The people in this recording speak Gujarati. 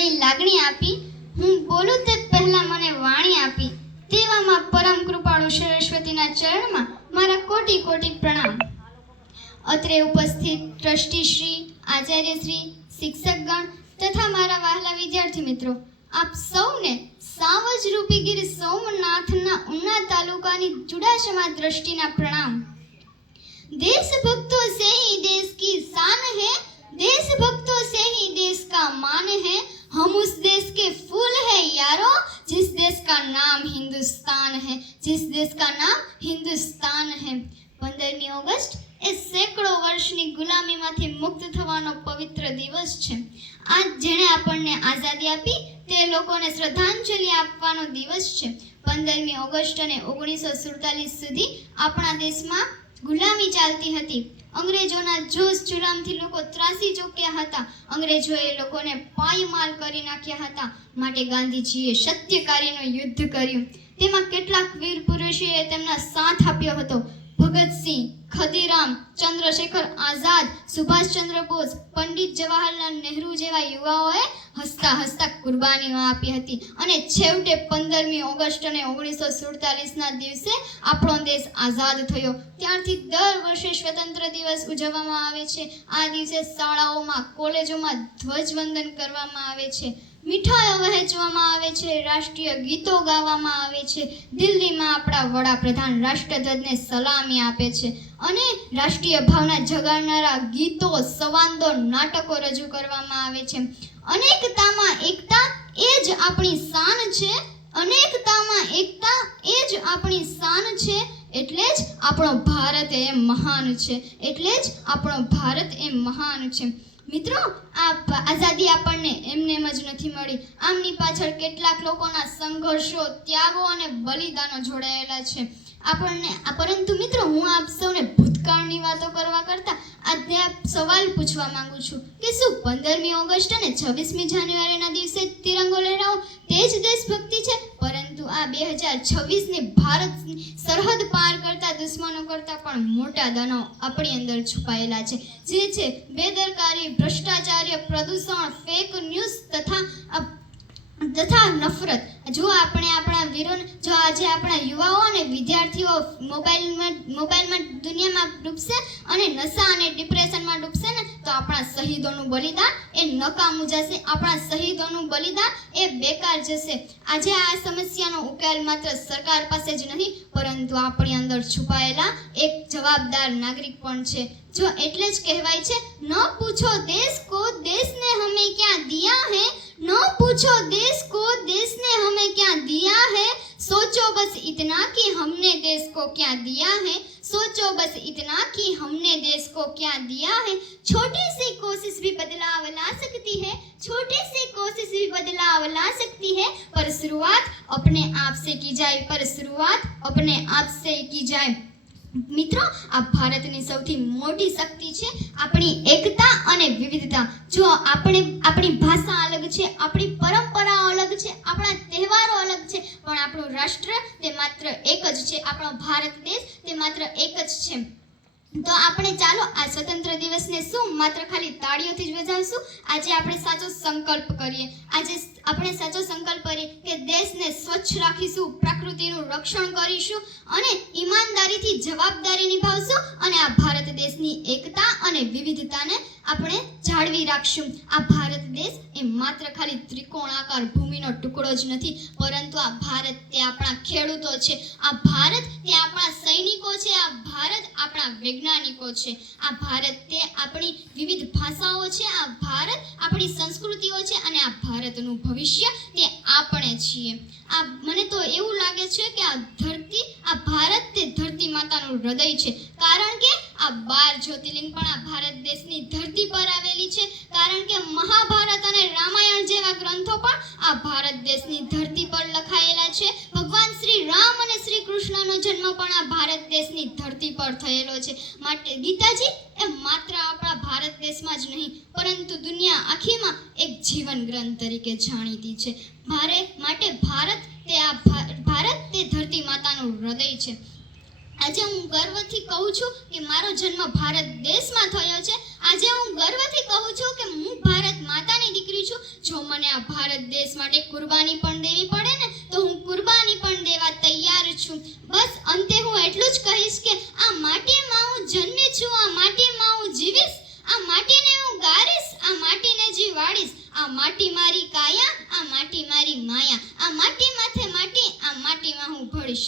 ઘણી લાગણી આપી, હું બોલું તે પહેલા મને વાણી આપી, તેવામાં પરમ કૃપાળુ સરસ્વતીના ચરણમાં મારા કોટી કોટી પ્રણામ. અત્રે ઉપસ્થિત ટ્રસ્ટીશ્રી, આચાર્યશ્રી, શિક્ષકગણ તથા મારા વહાલા વિદ્યાર્થી મિત્રો, આપ સૌને સાવજ રૂપી ગીર સોમનાથના ઉના તાલુકાની ચુડાસમા દ્રષ્ટિના પ્રણામ. देशभक्तों से ही देश की शान है, देशभक्तों से ही देश का मान है, हम उस देश के फूल है यारो, जिस देश का नाम हिंदुस्तान है, जिस देश का नाम हिंदुस्तान है. 15મી ઓગસ્ટ એ સેંકડો વર્ષની ગુલામીમાંથી મુક્ત થવાનો પવિત્ર દિવસ છે. આ જેણે આપણને આઝાદી આપી તે લોકોને શ્રદ્ધાંજલિ આપવાનો દિવસ છે. 15મી ઓગસ્ટ અને 1947 સુધી આપણા દેશમાં ગુલામી ચાલતી હતી. અંગ્રેજોના જોશ જુલામથી લોકો ત્રાસી ચૂક્યા હતા. અંગ્રેજોએ લોકોને પાયમાલ કરી નાખ્યા હતા. માટે ગાંધીજીએ સત્યકારીનું યુદ્ધ કર્યું. તેમાં કેટલાક વીર પુરુષોએ તેમનો સાથ આપ્યો હતો. ભગતસિંહ, ખદીરામ, ચંદ્રશેખર આઝાદ, સુભાષચંદ્ર બોઝ, પંડિત જવાહરલાલ નહેરુ જેવા યુવાઓએ હસતા હસતા કુરબાનીઓ આપી હતી. અને છેવટે 15મી ઓગસ્ટ અને 1947ના દિવસે આપણો દેશ આઝાદ થયો. ત્યારથી દર વર્ષે સ્વતંત્ર દિવસ ઉજવવામાં આવે છે. આ દિવસે શાળાઓમાં, કોલેજોમાં ધ્વજવંદન કરવામાં આવે છે, મીઠાઈઓ વહેંચવામાં આવે છે, રાષ્ટ્રીય ગીતો ગાવામાં આવે છે. દિલ્હીમાં આપણા વડાપ્રધાન રાષ્ટ્રધ્વજને સલામી આપે છે અને રાષ્ટ્રીય ભાવના જગાડનારા ગીતો, સંવાદો, નાટકો રજૂ કરવામાં આવે છે. અનેકતામાં એકતા એ જ આપણી શાન છે. અનેકતામાં એકતા એ જ આપણી શાન છે. એટલે જ આપણો ભારત એ મહાન છે. એટલે જ આપણો ભારત એ મહાન છે. મિત્રો, આ આઝાદી આપણને એમને એમ જ નથી મળી. આમની પાછળ કેટલાક લોકોના સંઘર્ષો, ત્યાગો અને બલિદાનો જોડાયેલા છે આપણને. પરંતુ મિત્રો, હું આપ સૌને ભૂતકાળની વાતો કરવા કરતાં આજે આપ સવાલ પૂછવા માંગુ છું કે શું 15મી ઓગસ્ટ અને 26મી જાન્યુઆરીના દિવસે તિરંગો લહેરાવો તે જ દેશભક્તિ છે? પરંતુ આ 2026ની ભારતની સરહદ પાર કરતા દુશ્મનો કરતાં પણ મોટા દાનવ આપણી અંદર છુપાયેલા છે, જે છે બેદરકારી, ભ્રષ્ટાચાર, પ્રદૂષણ, ફેક ન્યૂઝ તથા નફરત. જો આપણે આપણા વીરોને, જો આજે આપણા યુવાઓ અને વિદ્યાર્થીઓ મોબાઈલમાં દુનિયામાં ડૂબશે અને નશા અને ડિપ્રેશનમાં ડૂબશે ને, તો આપણા શહીદોનું બલિદાન એ નકામું જશે. આપણા શહીદોનું બલિદાન એ બેકાર જશે. આજે આ સમસ્યાનો ઉકેલ માત્ર સરકાર પાસે જ નહીં, પરંતુ આપણી અંદર છુપાયેલા એક જવાબદાર નાગરિક પણ છે. જો એટલે જ કહેવાય છે, ન પૂછો દેશ કો દેશને હમે ક્યાં દિયા હૈ, न पूछो देश को देश ने हमें क्या दिया है, सोचो बस इतना कि हमने देश को क्या दिया है, सोचो बस इतना कि हमने देश को क्या दिया है. छोटी सी कोशिश भी बदलाव ला सकती है, छोटी सी कोशिश भी बदलाव ला सकती है, पर शुरुआत अपने आप से की जाए, पर शुरुआत अपने आप से की जाए. મિત્રો, આ ભારતની સૌથી મોટી શક્તિ છે આપણી એકતા અને વિવિધતા. જો આપણી ભાષા અલગ છે, આપણી પરંપરાઓ અલગ છે, આપણા તહેવારો અલગ છે, પણ આપણું રાષ્ટ્ર તે માત્ર એક જ છે. આપણો ભારત દેશ તે માત્ર એક જ છે. તો આપણે ચાલો આ સ્વતંત્ર દિવસને શું માત્ર ખાલી તાળીઓથી જ વધાવશું? આજે આપણે સાચો સંકલ્પ કરીએ. આજે આપણે સાચો સંકલ્પ કરીએ કે દેશને સ્વચ્છ રાખીશું, પ્રકૃતિનું રક્ષણ કરીશું અને ઈમાનદારીથી જવાબદારી નિભાવશું અને આ ભારત દેશની એકતા અને વિવિધતાને આપણે જાળવી રાખશું. આ ભારત દેશ એ માત્ર ખાલી ત્રિકોણાકાર ભૂમિનો ટુકડો જ નથી, પરંતુ આ ભારત તે આપણા ખેડૂતો છે, આ ભારત તે આપણા સૈનિકો છે, આ ભારત આપણા વૈજ્ઞાનિકો છે, આ ભારત તે આપણી વિવિધ ભાષાઓ છે, આ ભારત આપણી સંસ્કૃતિઓ છે અને આ ભારતનું ભવિષ્ય તે આપણે છીએ. આ મને તો એવું લાગે છે કે આ ધરતી, આ ભારત તે ધરતી માતાનું હૃદય છે, કારણ કે આ 12 જ્યોતિર્લિંગ પણ આ ભારત દેશની ધરતી પર આવેલી છે, કારણ કે મહાભારત અને રામાયણ જેવા ગ્રંથો પણ આ ભારત દેશની ધરતી પર લખાયેલા છે. ભગવાન શ્રી રામ અને શ્રી કૃષ્ણનો જન્મ પણ આ ભારત દેશની ધરતી પર થયેલો છે. માટે ગીતાજી એ માત્ર આપણા ભારત દેશમાં જ નહીં, પરંતુ દુનિયા આખીમાં એક જીવન ગ્રંથ તરીકે જાણીતી છે. માટે ભારત તે ધરતી માતાનું હૃદય છે. આજે હું ગર્વથી કહું છું કે મારો જન્મ ભારત દેશમાં થયો છે. આજે હું ગર્વથી કહું છું કે હું ભારત માતાની દીકરી છું. જો મને મને આ ભારત દેશ માટે કુરબાની પણ દેવી પડે ને તો હું કુરબાની પણ દેવા તૈયાર છું. બસ અંતે હું એટલું જ કહીશ કે આ માટીમાં હું જન્મી છું, આ માટીમાં હું જીવીશ, આ માટીને હું ગારીશ, આ માટીને જીવાડીશ. આ માટી મારી કાયા, આ માટી મારી માયા, આ માટી માથે માટી, આ માટીમાં હું ભળીશ.